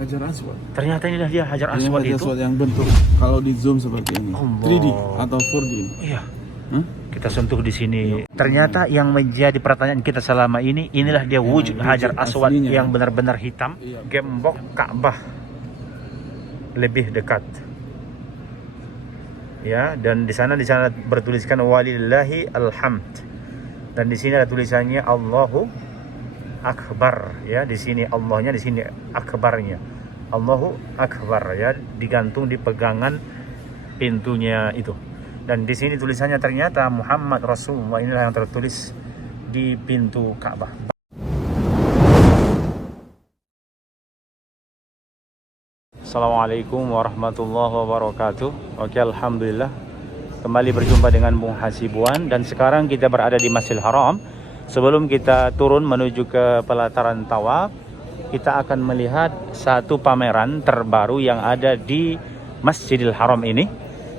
Hajar Aswad. Ternyata inilah dia Hajar Ini Aswad Hajar itu. Aswad yang bentuk kalau di zoom seperti ini. Allah. 3D atau 4D. Iya. Hah? Kita sentuh di sini. Ternyata yang menjadi pertanyaan kita selama ini, inilah dia wujud wujud Hajar Aswad aslinya. yang benar-benar hitam. Iya. Gembok Ka'bah lebih dekat. Ya, dan di sana bertuliskan walillahi alhamd. Dan di sini ada tulisannya Allahu Akbar, ya. Di sini Allahnya, di sini akbarnya. Allahu Akbar, ya, digantung di pegangan pintunya itu. Dan di sini tulisannya ternyata Muhammad Rasulullah, inilah yang tertulis di pintu Ka'bah. Assalamualaikum warahmatullahi wabarakatuh. Oke, alhamdulillah kembali berjumpa dengan Bung Hasibuan, dan sekarang kita berada di Masjidil Haram. Sebelum kita turun menuju ke pelataran tawaf, kita akan melihat satu pameran terbaru yang ada di Masjidil Haram ini,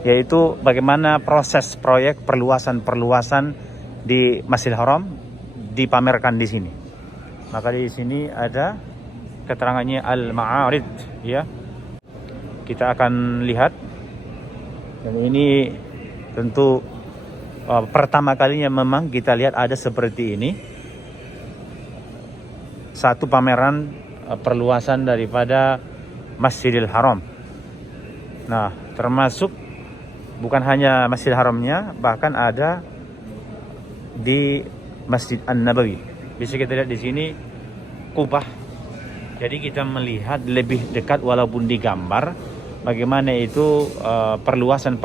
yaitu bagaimana proses proyek perluasan di Masjidil Haram dipamerkan di sini. Maka di sini ada keterangannya Al-Ma'arid, ya. Kita akan lihat, dan ini tentu pertama kalinya memang kita lihat ada seperti ini, satu pameran perluasan daripada Masjidil Haram. Nah, termasuk bukan hanya Masjidil Haramnya, bahkan ada di Masjid An-Nabawi. Bisa kita lihat di sini kubah. Jadi kita melihat lebih dekat walaupun di gambar bagaimana itu perluasan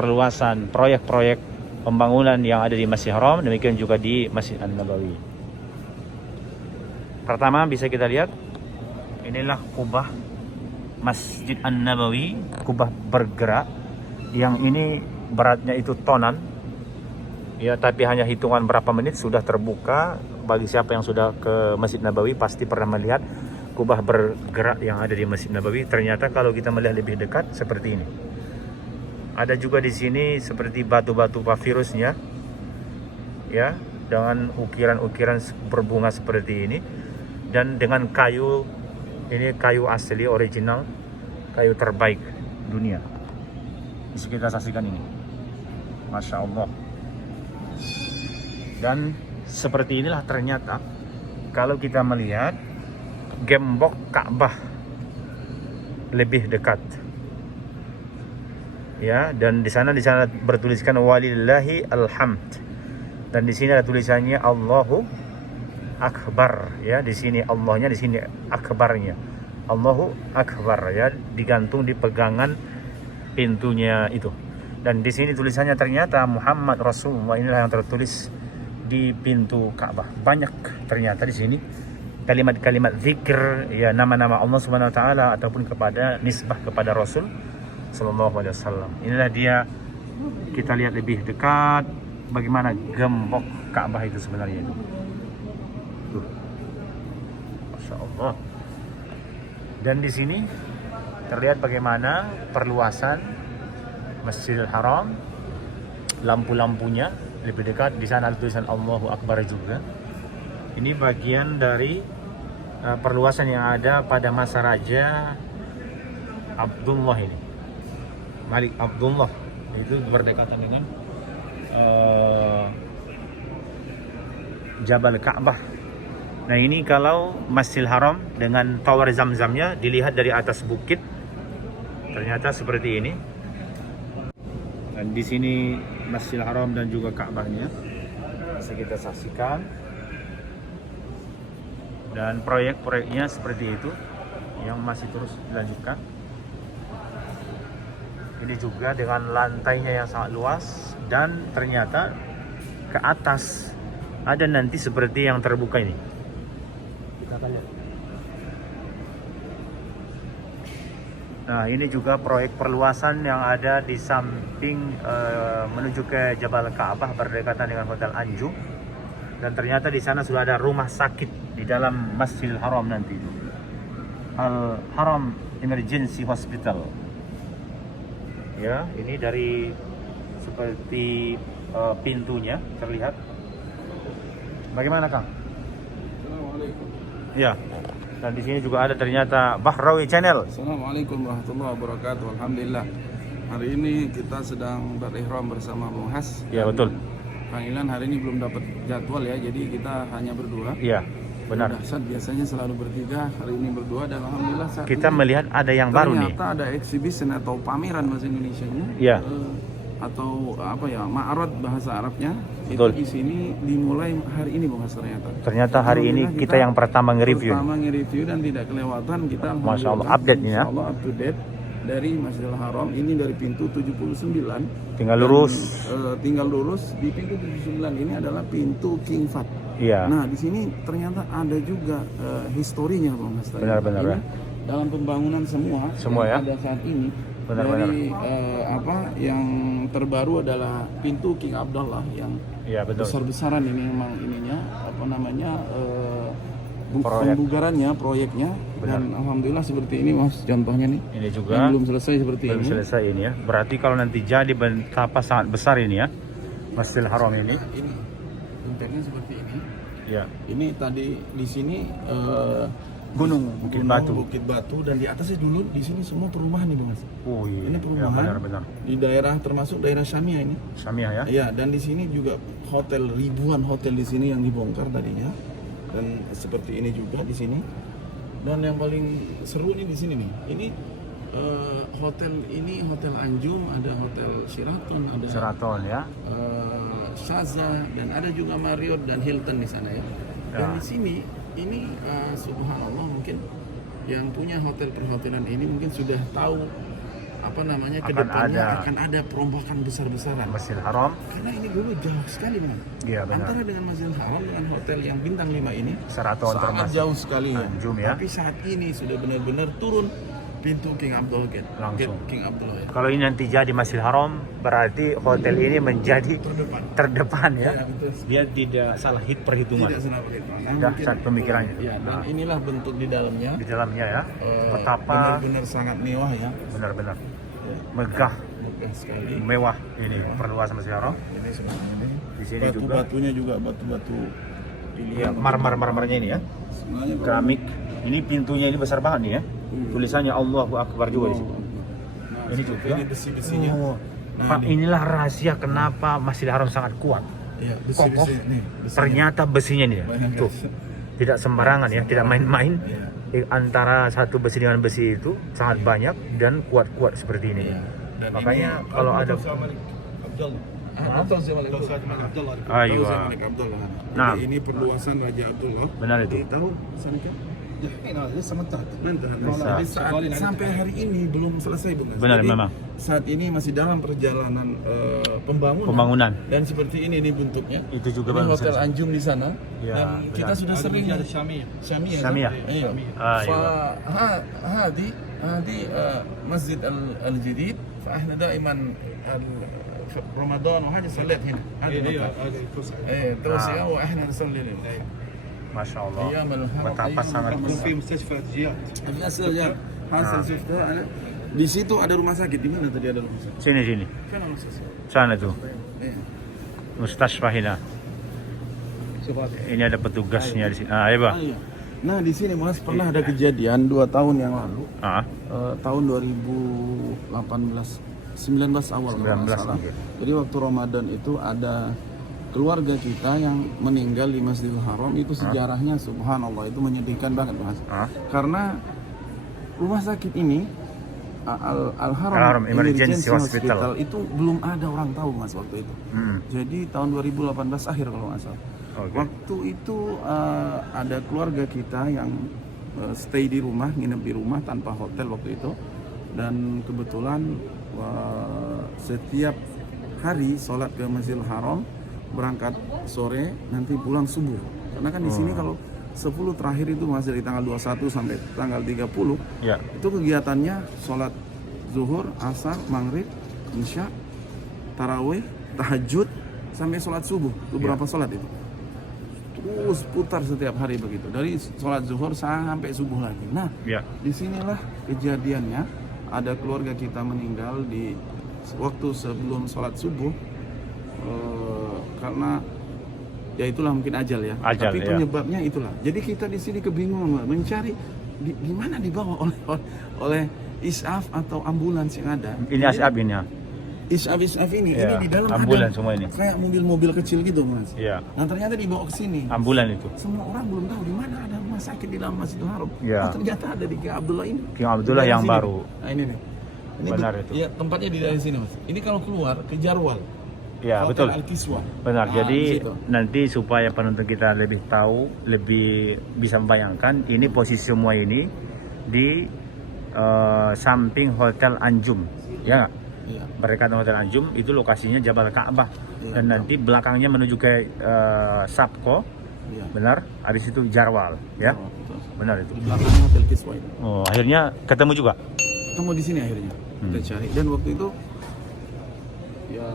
proyek-proyek pembangunan yang ada di Masjidil Haram, demikian juga di Masjid An-Nabawi. Pertama bisa kita lihat, inilah kubah Masjid An-Nabawi, kubah bergerak yang ini beratnya itu tonan, ya, tapi hanya hitungan berapa menit sudah terbuka. Bagi siapa yang sudah ke Masjid Nabawi pasti pernah melihat kubah bergerak yang ada di Masjid Nabawi. Ternyata kalau kita melihat lebih dekat seperti ini. Ada juga di sini seperti batu-batu papirusnya, ya, dengan ukiran-ukiran berbunga seperti ini, dan dengan kayu, ini kayu asli original, kayu terbaik dunia. Bisa kita saksikan ini, Masya Allah. Dan seperti inilah ternyata kalau kita melihat gembok Ka'bah lebih dekat, ya. Dan di sana bertuliskan walillahi alhamd, dan di sini ada tulisannya Allahu Akbar, ya. Di sini Allahnya, di sini akbarnya. Allahu Akbar, ya, digantung di pegangan pintunya itu. Dan di sini tulisannya ternyata Muhammad Rasulullah, inilah yang tertulis di pintu Ka'bah. Banyak ternyata di sini kalimat-kalimat zikir, ya, nama-nama Allah Subhanahu wa taala ataupun kepada nisbah kepada Rasul sallallahu alaihi wasallam. Inilah dia, kita lihat lebih dekat bagaimana gembok Ka'bah itu sebenarnya itu. Tuh. Masya Allah. Dan di sini terlihat bagaimana perluasan Masjidil Haram, lampu-lampunya lebih dekat. Di sana ada tulisan Allahu Akbar juga. Ini bagian dari perluasan yang ada pada masa Raja Abdullah ini, Malik Abdullah, itu berdekatan dengan Jabal Ka'bah. Nah, ini kalau Masjidil Haram dengan tower Zam-Zamnya dilihat dari atas bukit, ternyata seperti ini. Dan di sini Masjidil Haram dan juga Ka'bahnya bisa kita saksikan. Dan proyek-proyeknya seperti itu yang masih terus dilanjutkan. Ini juga dengan lantainya yang sangat luas, dan ternyata ke atas ada nanti seperti yang terbuka ini. Kita akan lihat. Nah, ini juga proyek perluasan yang ada di samping menuju ke Jabal Ka'bah berdekatan dengan Hotel Anju. Dan ternyata di sana sudah ada rumah sakit di dalam Masjidil Haram nanti, Al-Haram Emergency Hospital. Ya, ini dari seperti pintunya terlihat. Bagaimana, Kang? Assalamualaikum. Ya. Dan di sini juga ada ternyata Bahrawi Channel. Assalamualaikum warahmatullahi wabarakatuh. Alhamdulillah. Hari ini kita sedang berihram bersama Bung Has. Ya betul. Kang Ilan hari ini belum dapat jadwal ya, jadi kita hanya berdua. Iya, benar. Dahsyat biasanya selalu bertiga, hari ini berdua dan alhamdulillah saat Kita ini melihat ada yang baru nih. ternyata ada exhibition atau pameran bahasa Indonesianya. Iya. Atau apa ya, ma'arad bahasa Arabnya. Betul. Itu di sini dimulai hari ini Bung Has ternyata. Ternyata hari ini Alhamdulillah kita yang pertama nge-review. Pertama nge-review dan tidak kelewatan kita. Masya Allah, alhamdulillah, update nih ya. Insya Allah up to date dari Masjidil Haram ini dari pintu 79. Tinggal lurus. Tinggal lurus di pintu 79 ini adalah pintu King Fahd. Iya. Nah, di sini ternyata ada juga historinya Bang Mas. Benar-benar ya. Dalam pembangunan semua ya. yang ada saat ini. Benar-benar. Dari yang terbaru adalah pintu King Abdullah yang Iya betul. besar-besaran ini memang ininya Proyek. pembugarannya proyeknya. Benar. Dan alhamdulillah seperti ini Mas contohnya nih. Ini juga Yang belum selesai seperti belum ini. selesai ini ya. Berarti kalau nanti jadi betapa sangat besar ini ya, Masjidil Haram ini. Ini bentuknya seperti ini. Ya. Ini tadi di sini Bukit Batu. Bukit Batu dan di atasnya dulu di sini semua perumahan nih Bang Mas. Oh iya. Ini Ya, perumahan. benar-benar. Di daerah termasuk daerah Syamia ini. Syamiah ya. Iya, dan di sini juga hotel, ribuan hotel di sini yang dibongkar tadinya. Dan seperti ini juga di sini. Dan yang paling seru nih di sini nih. Ini hotel Anjum, ada hotel Sheraton, ada Sheraton ya. Shaza, dan ada juga Marriott dan Hilton di sana ya. Dan Ya. di sini ini subhanallah mungkin yang punya hotel perhotelan ini mungkin sudah tahu apa namanya Akan kedepannya ada. akan ada perombakan besar-besaran. Masjidil Haram. Karena ini dulu jauh sekali Bang. Iya benar. Antara dengan Masjidil Haram dengan hotel yang bintang 5 ini Sheraton sangat termasuk jauh sekali ya. Anjum ya. Tapi saat ini sudah benar-benar turun pintu King Abdul Gate. Langsung. Gate King Abdullah ya. Kalau ini nanti jadi Masjidil Haram, berarti hotel ini menjadi terdepan ya. Ya, betul. Dia tidak salah perhitungan. Tidak salah perhitungan. Nah, Dahsyat mungkin, pemikirannya. Ya, dan Nah. inilah bentuk di dalamnya. Di dalamnya ya. Betapa Benar-benar sangat mewah ya. benar-benar Ya, megah, megah sekali. mewah ini perluasan Masjidil Haram. Ini sebenarnya ini. Di sini juga Batu-batunya juga batu-batu ya, marmernya ini ya. Sebenarnya kalau- Keramik. Ini pintunya ini besar banget nih ya. Tulisannya Allahu Akbar juga di situ. Nah, Ini seperti juga. ini besi-besinya. Oh. Nah, Pak, ini. inilah rahasia kenapa Masjidil Haram sangat kuat. Iya, Kokoh. besi-besi nih. besinya. Ternyata besinya nih ya. Bayangkan. Tuh. Tidak sembarangan ya, tidak main-main. Iya. Antara satu besi dengan besi itu sangat banyak dan kuat-kuat seperti ini. Iya. Dan Makanya ini- kalau ada Abdul Malik Abdullah. Ayo. Malik Abdullah. Nah. Jadi ini perluasan Raja Abdullah. Benar itu. Tahu sana kan? لسه ما انتهت Jadi sampai hari ini belum selesai Bung. Benar, Jadi, memang. Saat ini masih dalam perjalanan Pembangunan. Dan seperti ini bentuknya. Itu juga Ini baru hotel selesai. Anjum di sana. Ya, Dan kita benar. sudah sering الشاميه Syamia. Syamia. Iya. أيوة. فهذه مسجد الجديد فاحنا دائما في رمضان وهذه صليت هنا. هذه المكان. هذه الفسحه ايه توسعه واحنا نصلي هنا. Masya Allah. ايام الحرب Betapa sangat يكون besar. في مستشفى جيات Hasil ya. Hasil شفتها انا di situ ada rumah sakit. Di mana tadi ada rumah sakit? Sini sini. Kan rumah sakit. Sana tuh. Iya. Mustashfa hina. شوف هذه Ini ada petugasnya di sini. Ah, iya, Bang. Ah, iya. Nah di sini Mas pernah ada kejadian 2 tahun yang lalu. Ah, Tahun 2018 19 awal kalau nggak 19, salah. oke. Jadi waktu Ramadan itu ada keluarga kita yang meninggal di Masjidil Haram. Itu sejarahnya subhanallah itu menyedihkan banget Mas. ah. Karena rumah sakit ini Al-Haram Al-Haram Emergency Hospital. itu belum ada orang tahu Mas waktu itu. Hmm. Jadi tahun 2018 akhir kalau nggak salah. Oke. Waktu itu ada keluarga kita yang stay di rumah, nginep di rumah tanpa hotel waktu itu. Dan kebetulan setiap hari sholat ke Masjidil Haram, berangkat sore, nanti pulang subuh. Karena kan di sini kalau 10 terakhir itu masih dari tanggal 21 sampai tanggal 30, Ya. itu kegiatannya sholat zuhur, asar, maghrib, isya, tarawih, tahajud, sampai sholat subuh. Beberapa sholat itu. Terus putar setiap hari begitu. Dari sholat zuhur sampai subuh lagi. Nah, Ya. disinilah kejadiannya. Ada keluarga kita meninggal di waktu sebelum sholat subuh. Karena ya itulah mungkin ajal ya. Ajal, Tapi ya. penyebabnya itulah. Jadi kita di sini kebingungan mencari di mana dibawa oleh ISAF atau ambulans yang ada. Ini asap ini ya. ISAF ini Ya, di dalam ambulans ada semua ini. kayak mobil-mobil kecil gitu Mas. Ya, Nah ternyata dibawa ke sini. ambulan itu. Semua orang belum tahu di mana ada rumah sakit di dalam Masjidil Haram. Ya. Oh, ternyata ada di King Abdullah ini. King Abdullah Di daerah yang sini. baru. Nah ini nih. Ini Benar itu. Iya, tempatnya di daerah sini Mas. Ini kalau keluar ke Jarwal. Ya, Hotel betul. Al-Kiswa. Benar. Nah, Jadi di situ. nanti supaya penonton kita lebih tahu, lebih bisa membayangkan, ini posisi semua ini di samping Hotel Anjum, ya nggak? Iya. Berdekatan Hotel Anjum itu lokasinya Jabal Ka'bah, Iya, dan nanti belakangnya menuju ke Sabko, Iya. benar. Habis itu Jarwal, ya, Oh, betul. benar itu. Di belakangnya Hotel Kiswa itu. Oh, akhirnya ketemu juga. Ketemu di sini akhirnya. Kita cari dan waktu itu ya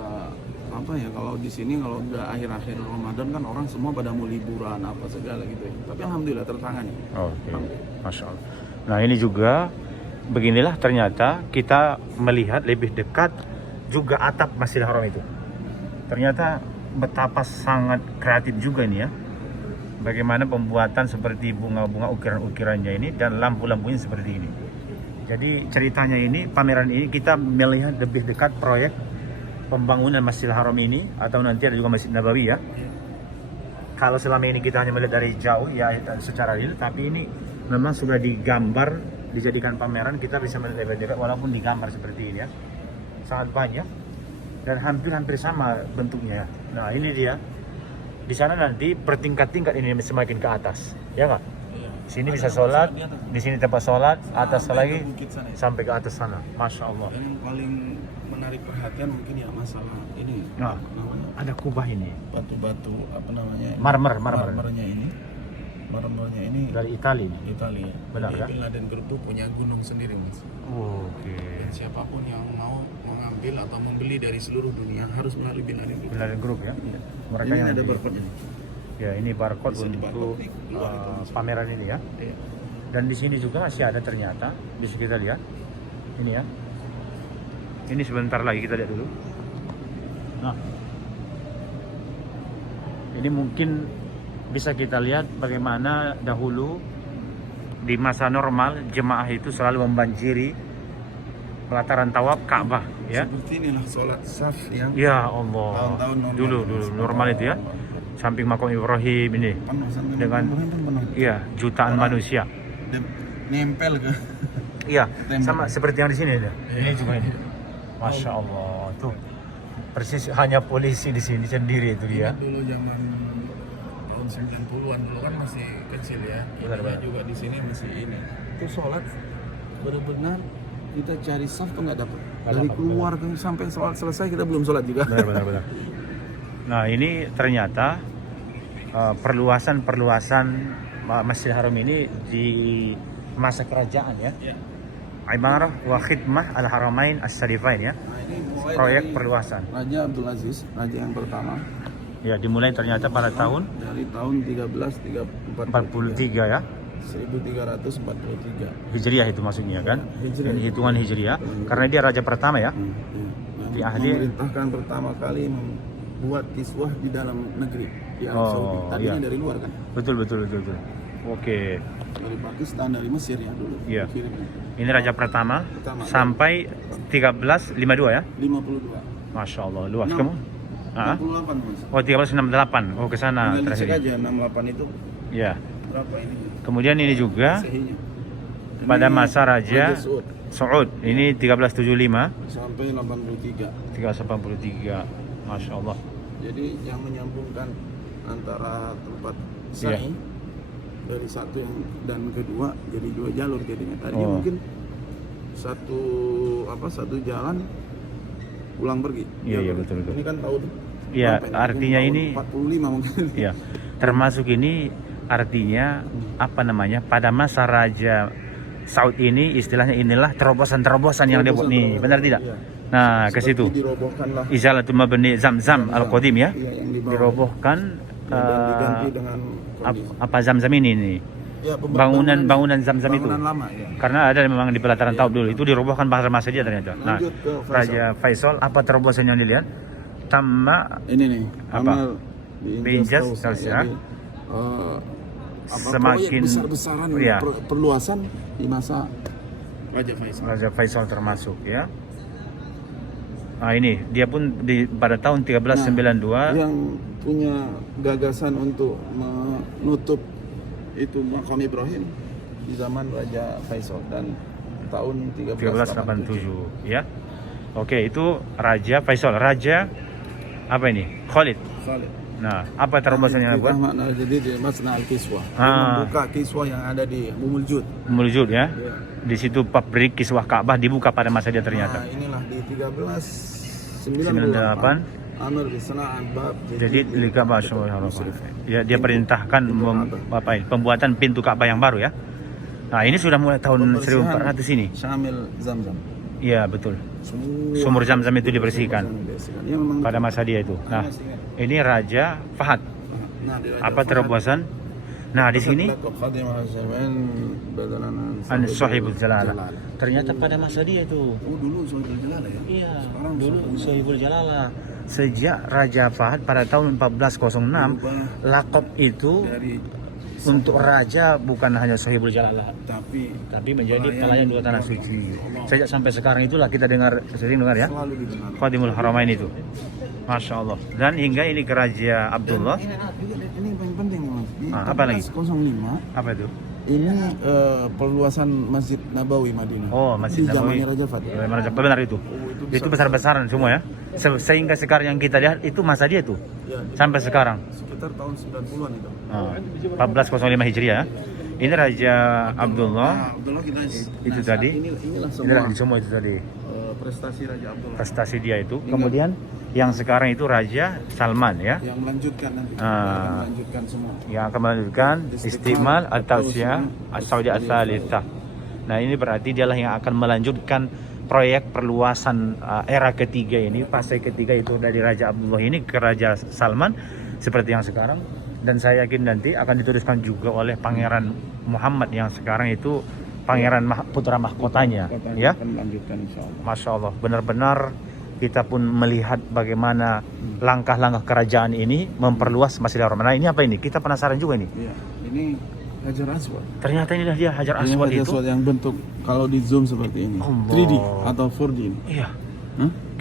apa ya, kalau di sini kalau udah akhir-akhir Ramadan kan orang semua pada mau liburan apa segala gitu ya. Tapi alhamdulillah tertangani. Oke, Masya Allah. Nah ini juga beginilah ternyata kita melihat lebih dekat juga atap Masjidil Haram itu. Ternyata betapa sangat kreatif juga ini ya. Bagaimana pembuatan seperti bunga-bunga ukiran-ukirannya ini dan lampu-lampunya seperti ini. Jadi ceritanya ini, pameran ini kita melihat lebih dekat proyek pembangunan Masjidil Haram ini, atau nanti ada juga Masjid Nabawi ya. Kalau selama ini kita hanya melihat dari jauh ya secara real, tapi ini memang sudah digambar, dijadikan pameran, kita bisa melihat lebih dekat walaupun digambar seperti ini ya. Sangat banyak dan hampir-hampir sama bentuknya ya. Nah ini dia. Di sana nanti bertingkat-tingkat ini semakin ke atas, ya nggak? Sini bisa sholat, di sini tempat sholat, atas lagi sampai ke atas sana. Masya Allah. Dan yang paling menarik perhatian mungkin ya masalah ini. Nah, Apa namanya? ada kubah ini, Batu-batu apa namanya? marmer. Marmernya ini. Marmernya ini Dari Italia. Italia. Benar, Jadi kan? Bin Laden Group itu punya gunung sendiri Mas. Oke. Dan siapapun yang mau mengambil atau membeli dari seluruh dunia harus melalui Bin Laden Group. Bin Laden Group ya. Iya. Mereka Ini yang ada di- barcode-nya. Ya ini barcode Bisa di untuk barcode, keluar itu langsung. pameran ini ya. Iya. Dan di sini juga masih ada ternyata, bisa kita lihat. Ini ya. Ini sebentar lagi kita lihat dulu. Nah, ini mungkin bisa kita lihat bagaimana dahulu di masa normal jemaah itu selalu membanjiri pelataran tawaf Ka'bah ya. Seperti inilah sholat saf yang Ya Allah. tahun-tahun normal. Dulu normal itu ya. Samping makam Ibrahim ini Penuh sampai dengan Ibrahim kan penuh. iya jutaan Orang- manusia. Dan nempel ke Iya, Tembok. sama seperti yang di sini ya. Iya. Ini juga ini. Masya Allah, tuh persis hanya polisi di sini sendiri itu dia. Ingat dulu zaman tahun 90-an dulu kan masih kecil ya. Benar, Ininya benar. juga di sini masih ini. Itu sholat benar-benar kita cari saf tuh nggak dapat. Nggak Dari dapat, keluar tuh sampai sholat selesai kita belum sholat juga. Benar. Nah ini ternyata perluasan Masjidil Haram ini di masa kerajaan ya. Ya. Imarah wa khidmah al-haramain as-syarifain ya. Nah, ini mulai Proyek dari perluasan. Raja Abdul Aziz, raja yang pertama Ya dimulai ternyata pada tahun dari tahun 1343 43 ya. 1343. Hijriah itu maksudnya kan. Hijriah. Ini hitungan Hijriah karena dia raja pertama ya. Yang Di ahli- memerintahkan pertama kali membuat kiswah di dalam negeri di Arab Oh, Saudi. Tadinya iya. dari luar kan, Betul. Oke. dari Pakistan, dari Mesir ya dulu. Iya. Kirimnya. Ini raja pertama Pertama. sampai 1352 ya. 52. Masya Allah, luas Enam. kamu. Ah? 68 Mas. Oh 1368. Oh ke sana Tinggal dicek terakhir. aja 68 itu Ya. berapa ini? Kemudian ini juga Masehinya. pada Ini masa Raja Saud Saud. Ini 1375, sampai 83. 383. Masya Allah. Jadi yang menyambungkan antara tempat Iya. sa'i dari satu yang dan kedua jadi dua jalur jadinya. Tadinya Oh. mungkin satu jalan pulang pergi. Iya, Jalur. iya, betul. Ini kan tahun Iya, berapa ini? artinya Tahun ini 45 mungkin. ya. Termasuk ini artinya apa namanya? Pada masa Raja Saud ini istilahnya inilah terobosan-terobosan yang dia buat nih. Benar tidak? Iya. Nah, ke Seperti situ. dirobohkanlah Izalatul mabni Zamzam al-Qadim ya. Iya, yang di bawah. Dirobohkan dan diganti dengan kondisi. apa Zamzam ini nih. Ya, Bangunan Zamzam itu. bangunan lama ya. Karena ada memang di pelataran Taub dulu itu dirobohkan masa dia ternyata. Nah, Lanjut ke Faisal. Raja Faisal apa terobosan yang dilihat? Tamma Ini nih, Apa? amal Binjas Tausah. Tausah. Jadi, semakin besar-besaran ya, perluasan di masa Raja Faisal. Raja Faisal termasuk ya. Nah ini dia pun pada tahun 1392 yang punya gagasan untuk menutup itu makam Ibrahim di zaman Raja Faisal dan tahun 1387 ya. Oke, itu Raja Faisal. Raja apa ini? Khalid. Nah, apa terobosan yang dibuat? Jadi di Masna Al-Kiswa. Membuka kiswah yang ada di Umuljud. Umuljud ya. Di situ pabrik kiswah Ka'bah dibuka pada masa dia ternyata. Nah, inilah di 1398 Amr bisana'an bab. Jadi di Ka'bah ya, dia perintahkan pembuatan pintu Ka'bah yang baru ya. Nah, ini sudah mulai tahun 1400 ini. Syamil Zamzam. Iya, betul. Sumur Zamzam itu dibersihkan pada masa dia itu. Nah, ini Raja Fahad. Apa terobosan? Nah, di sini Sahibul Jalalah. Ternyata pada masa dia itu. Oh, dulu Sahibul Jalalah ya? Iya, dulu Sahibul Jalalah. Sejak Raja Fahad pada tahun 1406, lakop itu untuk raja bukan hanya Sahibul Jalalah, tapi menjadi pelayan dua tanah suci. Sejak sampai sekarang itulah kita sering dengar ya, Khadimul Haramain itu. Masya Allah. Dan hingga ini ke Raja Abdullah. Ini yang penting Mas. Apa lagi? 1405. Apa itu? Ini perluasan Masjid Nabawi Madinah. Oh, Masjid Nabawi. Raja Fahad. Raja benar itu. Itu besar-besaran semua ya. Sehingga sekarang yang kita lihat itu masa dia tuh. Sampai sekarang. Sekitar tahun 90-an itu. 1405 Hijriah ya. Ini Raja Abdullah. Itu tadi. Inilah semua itu tadi. Prestasi Raja Abdullah. Prestasi dia itu. Kemudian yang sekarang itu Raja Salman ya. Yang melanjutkan nanti. Yang melanjutkan semua. Yang akan melanjutkan Istiqmal At-Tawsiyah As-Saudi As-Salithah. Nah, ini berarti dialah yang akan melanjutkan proyek perluasan era ketiga ini, fase ketiga itu dari Raja Abdullah ini ke Raja Salman seperti yang sekarang, dan saya yakin nanti akan diteruskan juga oleh Pangeran Muhammad yang sekarang itu Pangeran putra mahkotanya ya. Masya Allah, benar-benar kita pun melihat bagaimana langkah-langkah kerajaan ini memperluas Masjidil Haram. Nah, ini apa ini? Kita penasaran juga ini. Iya, ini Hajar Aswad. Ternyata inilah dia Hajar Aswad itu. Hajar Aswad yang bentuk kalau di zoom seperti ini. Allah. 3D atau 4D. Iya.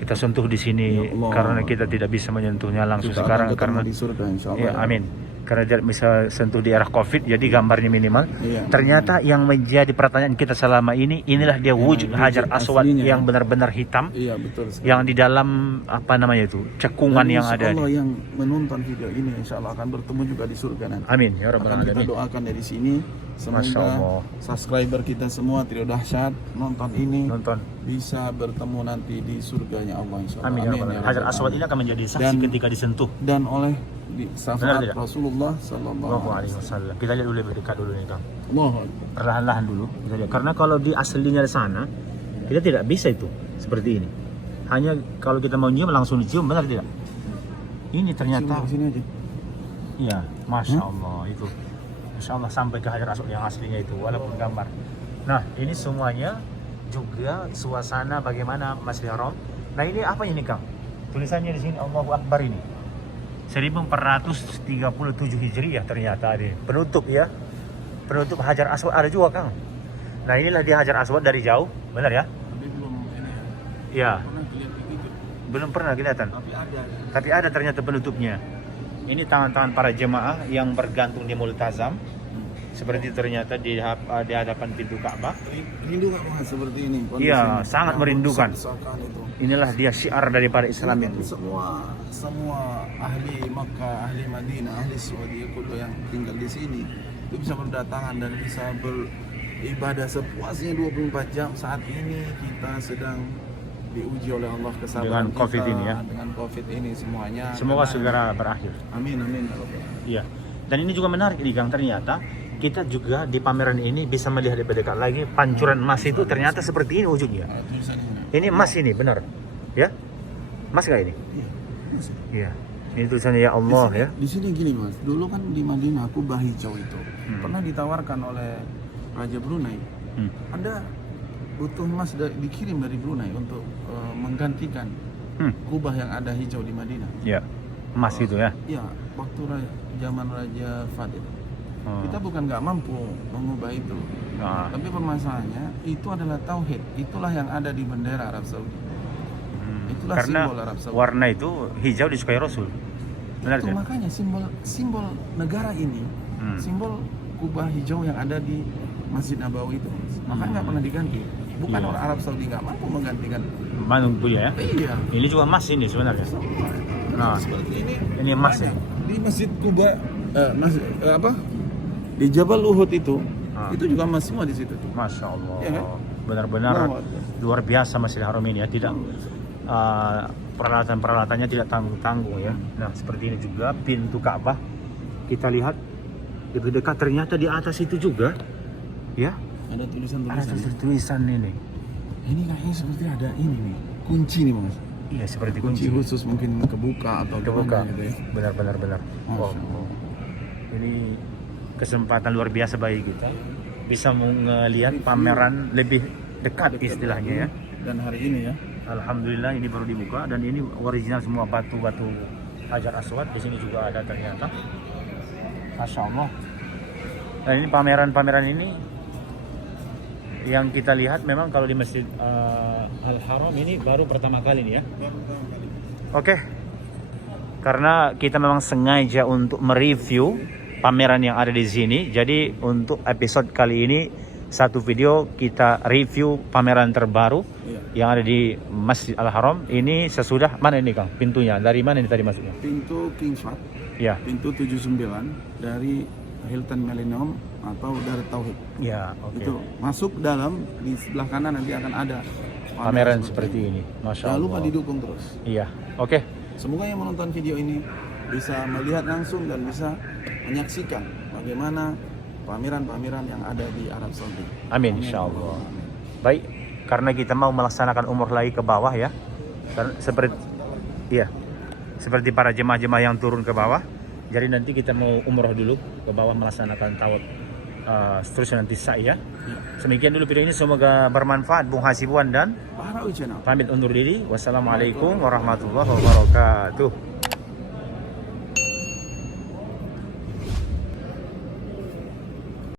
Kita sentuh di sini karena kita tidak bisa menyentuhnya langsung kita sekarang karena di surga insyaallah. Ya, amin. Karena tidak bisa sentuh di era Covid, jadi gambarnya minimal. Iya, ternyata yang menjadi pertanyaan kita selama ini, inilah dia wujud Hajar Aswad yang benar-benar hitam. Iya, betul sekali. Yang di dalam apa namanya itu? Cekungan yang ada. Allah yang menonton video ini insyaallah akan bertemu juga di surga nanti. Amin ya rabbal alamin. Kita doakan dari sini semoga subscriber kita semua Trio Dahsyat nonton ini bisa bertemu nanti di surganya Allah insyaallah. Amin ya rabbal alamin. Hajar Aswad ini akan menjadi saksi ketika disentuh dan oleh syafaat Rasulullah sallallahu alaihi wasallam. Kita lihat dulu lebih dekat dulu nih, Kang. Mohon perlahan-lahan dulu kita lihat. Karena kalau di aslinya di sana kita tidak bisa itu seperti ini. Hanya kalau kita mau nyium langsung dicium, benar tidak? Ini ternyata sini aja. Iya, Masya Allah itu. Masya Allah sampai ke Hajar Aswad yang aslinya itu walaupun gambar. Nah, ini semuanya juga suasana bagaimana Masjidil Haram. Nah, ini apa ini, Kang? Tulisannya di sini Allahu Akbar ini. 1437 Hijriah ternyata ada penutup ya. Penutup Hajar Aswad ada juga, Kang. Nah, inilah dia Hajar Aswad dari jauh, benar ya? Tapi belum ini Ya. ya. Belum pernah kelihatan. Tapi ada ternyata penutupnya. Ini tangan-tangan para jemaah yang bergantung di Multazam. Seperti ternyata di hadapan pintu Ka'bah. Rindu nggak banget seperti ini? Iya, sangat merindukan. Inilah dia syiar daripada Islam itu. Semua ahli Makkah, ahli Madinah, ahli Saudi kudu yang tinggal di sini itu bisa berdatangan dan bisa beribadah sepuasnya 24 jam. Saat ini kita sedang diuji oleh Allah kesabaran dengan COVID kita, ini ya. Dengan COVID ini semuanya. Semoga segera berakhir. Amin amin. Iya. Dan ini juga menarik nih, Kang, ternyata kita juga di pameran ini bisa melihat lebih dekat lagi pancuran emas itu ternyata seperti ini wujudnya. Ini emas ini benar. Ya? Emas enggak ini? Iya. Ini tulisannya ya Allah ya. Di sini gini, Mas. Dulu kan di Madinah kubah hijau itu pernah ditawarkan oleh Raja Brunei. Anda butuh emas dikirim dari Brunei untuk menggantikan kubah yang ada hijau di Madinah. Iya. Emas itu ya. Iya, waktu zaman Raja Fahad itu. Kita bukan nggak mampu mengubah itu. Nah, Tapi permasalahannya itu adalah tauhid. Itulah yang ada di bendera Arab Saudi. Itulah karena simbol Arab Saudi. warna itu hijau disukai Rasul. Benar Itu kan? makanya simbol negara ini, simbol kubah hijau yang ada di Masjid Nabawi itu. Makanya nggak pernah diganti. Bukan Iya. orang Arab Saudi nggak mampu menggantikan. Manung punya ya. Iya. Ini juga emas ini sebenarnya. Nah, Seperti ini emas ya. di Masjid Kuba, di Jabal Uhud itu juga emas semua di situ tuh. Masya Allah. Iya kan? Benar-benar Allahu Akbar. luar biasa Masjidil Haram ini ya. Tidak peralatan-peralatannya tidak tanggung-tanggung ya. Nah, seperti ini juga pintu Ka'bah. Kita lihat lebih dekat, ternyata di atas itu juga ya. Ada Ada tulisan-tulisan. tulisan ini. Ini kayaknya seperti ada ini nih, kunci nih Mas. Iya, seperti Kunci kunci. khusus mungkin kebuka atau Kebuka. gimana gitu ya. Benar. Wow. Masya Allah. Ini kesempatan luar biasa bagi kita bisa melihat pameran lebih dekat istilahnya ya. Dan hari ini ya. Alhamdulillah ini baru dibuka dan ini original semua batu-batu Hajar Aswad. Di sini juga ada ternyata. Masya Allah. Dan ini pameran-pameran ini yang kita lihat memang kalau di Masjid Al-Haram ini baru pertama kali nih ya. Oke. Karena kita memang sengaja untuk mereview pameran yang ada di sini. Jadi untuk episode kali ini satu video kita review pameran terbaru yang ada di Masjid Al-Haram. Ini sesudah mana ini Kang? Pintunya dari mana ini tadi masuknya? Pintu King's Fahd, Ya. pintu 79 dari Hilton Millennium atau dari Tauhid. Ya, oke. Itu masuk dalam, di sebelah kanan nanti akan ada Pameran seperti ini. Masya Jangan Allah. lupa didukung terus. Iya. Oke. Semoga yang menonton video ini bisa melihat langsung dan bisa menyaksikan bagaimana pameran-pameran yang ada di Arab Saudi. Amin insya Allah. Baik, karena kita mau melaksanakan umroh lagi ke bawah ya. Seperti para jemaah-jemaah yang turun ke bawah. Jadi nanti kita mau umroh dulu ke bawah melaksanakan tawaf. Seterusnya nanti sa'i ya. Demikian dulu video ini, semoga bermanfaat Bung Hasibuan dan Bahrawi Channel. pamit undur diri. Wassalamualaikum warahmatullahi wabarakatuh.